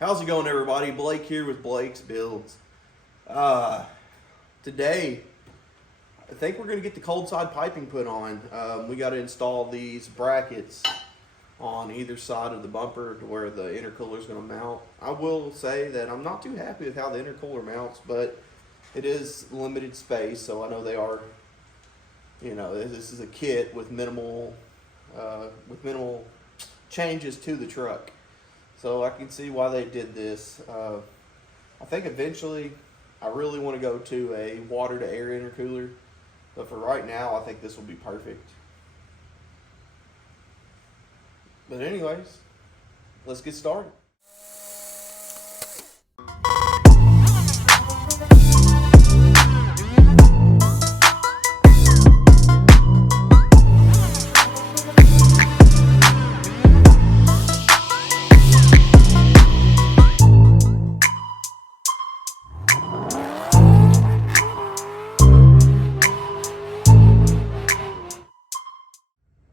How's it going, everybody? Blake here with Blake's Builds. Today, I think we're going to get the cold side piping put on. We got to install these brackets on either side of the bumper to where the intercooler is going to mount. I will say that I'm not too happy with how the intercooler mounts, but it is limited space, so I know they are, this is a kit with minimal changes to the truck. So I can see why they did this. I think eventually I really want to go to a water to air intercooler, but for right now I think this will be perfect. But anyways, let's get started.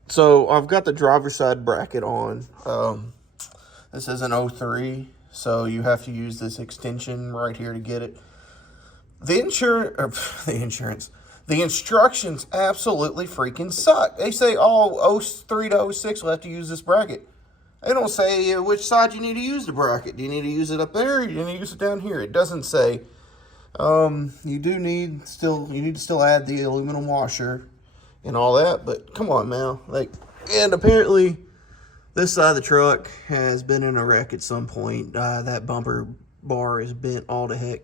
So I've got the driver's side bracket on. This is an 03, so you have to use this extension right here to get it. The instructions absolutely freaking suck. They say, 03 to 06 will have to use this bracket. They don't say which side you need to use the bracket. Do you need to use it up there, or do you need to use it down here? It doesn't say. You need to still add the aluminum washer and all that, but come on now. And apparently this side of the truck has been in a wreck at some point. That bumper bar is bent all to heck,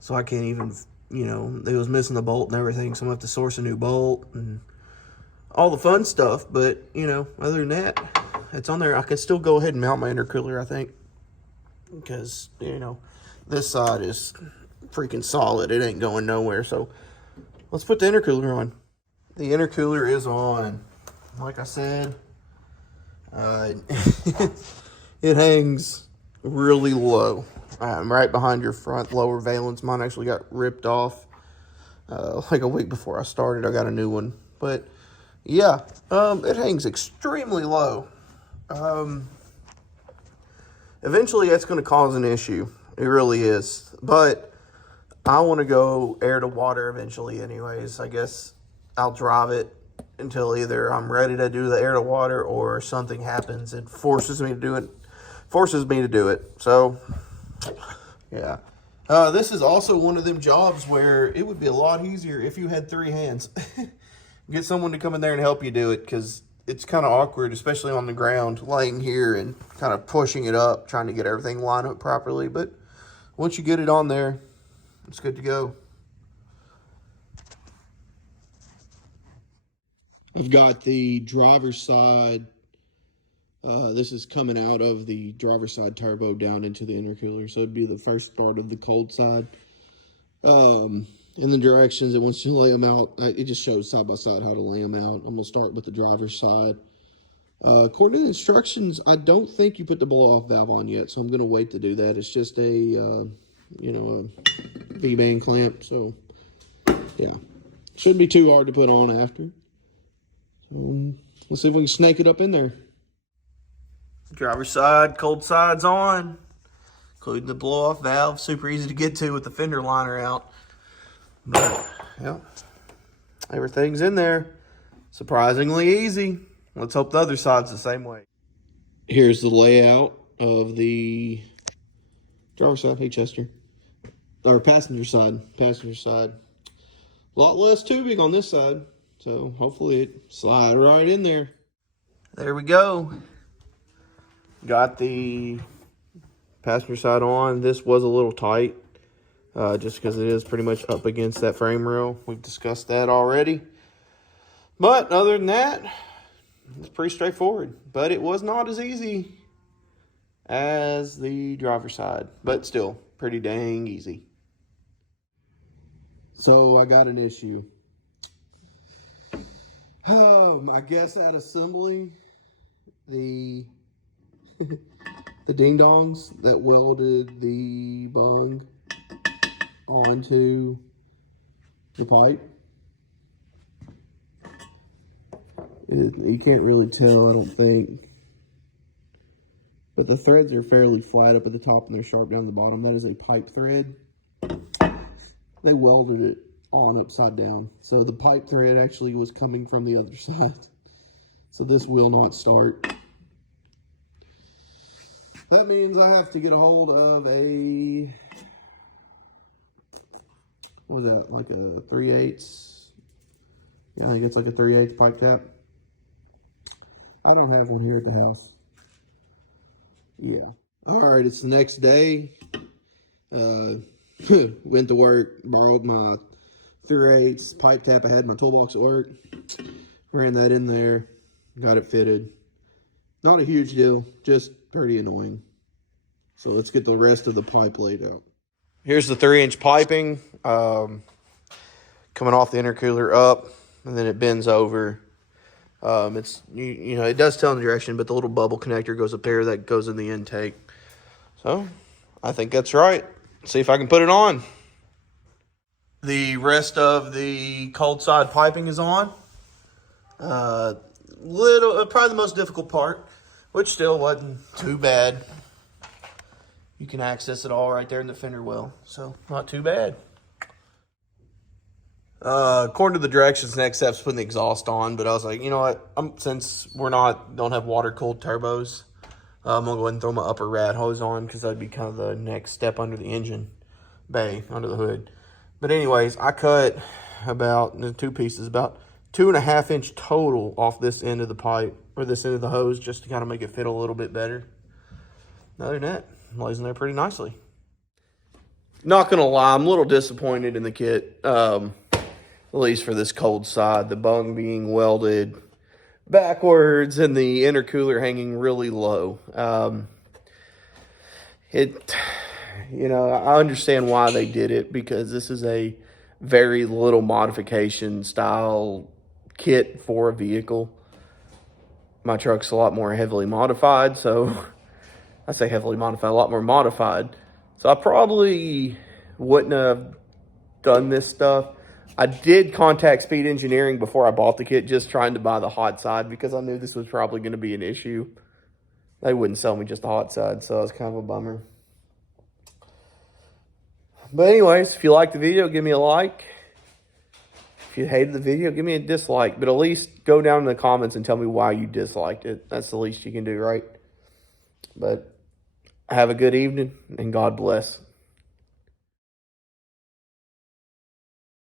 so I can't even, it was missing the bolt and everything, so I'm gonna have to source a new bolt and all the fun stuff. But other than that, it's on there. I could still go ahead and mount my intercooler, I think, because this side is freaking solid. It ain't going nowhere. So let's put the intercooler on. The intercooler is on. Like I said, it hangs really low. Right behind your front lower valence. Mine actually got ripped off like a week before I started. I got a new one. But yeah, it hangs extremely low. Eventually that's going to cause an issue. It really is. But I want to go air to water eventually anyways. I guess I'll drive it until either I'm ready to do the air to water or something happens and forces me to do it. So yeah, this is also one of them jobs where it would be a lot easier if you had 3 hands. Get someone to come in there and help you do it, because it's kind of awkward, especially on the ground, laying here and kind of pushing it up, trying to get everything lined up properly. But once you get it on there, it's good to go. I've got the driver's side. This is coming out of the driver's side turbo down into the intercooler. So it'd be the first part of the cold side. In the directions, it wants to lay them out. It just shows side by side how to lay them out. I'm going to start with the driver's side. According to the instructions, I don't think you put the blow-off valve on yet, so I'm going to wait to do that. It's just a V-band clamp. So, yeah. Shouldn't be too hard to put on after. Let's see if we can snake it up in there. Driver's side, cold side's on, including the blow-off valve. Super easy to get to with the fender liner out. But, yeah, everything's in there. Surprisingly easy. Let's hope the other side's the same way. Here's the layout of the driver's side. Hey, Chester. Or passenger side. Passenger side. A lot less tubing on this side. So hopefully it slide right in there. There we go. Got the passenger side on. This was a little tight, just because it is pretty much up against that frame rail. We've discussed that already. But other than that, it's pretty straightforward. But it was not as easy as the driver's side, but still pretty dang easy. So I got an issue. I guess at assembly, the ding-dongs that welded the bung onto the pipe, you can't really tell, I don't think, but the threads are fairly flat up at the top and they're sharp down the bottom. That is a pipe thread. They welded it on upside down. So the pipe thread actually was coming from the other side. So this will not start. That means I have to get a hold of a, what was that, like a 3/8? Yeah, I think it's like a 3/8 pipe tap. I don't have one here at the house. Yeah. All right, it's the next day. Went to work, borrowed my 3/8 pipe tap I had in my toolbox at work. Ran that in there, got it fitted. Not a huge deal, just pretty annoying. So let's get the rest of the pipe laid out. Here's the 3-inch piping coming off the intercooler up, and then it bends over. It's you know, it does tell in the direction, but the little bubble connector goes up there that goes in the intake. So I think that's right. See if I can put it on. The rest of the cold side piping is on. Probably the most difficult part, which still wasn't too bad. You can access it all right there in the fender well, so not too bad. According to the directions, next step's putting the exhaust on, but I was like, you know what? Since don't have water cooled turbos, I'm gonna go ahead and throw my upper rad hose on because that'd be kind of the next step under the engine bay, under the hood. But anyways, I cut about two pieces, about 2.5 inch total off this end of the pipe, or this end of the hose, just to kind of make it fit a little bit better. Other than that, it lays in there pretty nicely. Not gonna lie, I'm a little disappointed in the kit, at least for this cold side. The bung being welded backwards and the intercooler hanging really low. You know, I understand why they did it, because this is a very little modification style kit for a vehicle. My truck's a lot more heavily modified, so I say heavily modified, a lot more modified. So I probably wouldn't have done this stuff. I did contact Speed Engineering before I bought the kit, just trying to buy the hot side because I knew this was probably going to be an issue. They wouldn't sell me just the hot side, so it's kind of a bummer. But anyways, if you liked the video, give me a like. If you hated the video, give me a dislike. But at least go down in the comments and tell me why you disliked it. That's the least you can do, right? But have a good evening, and God bless.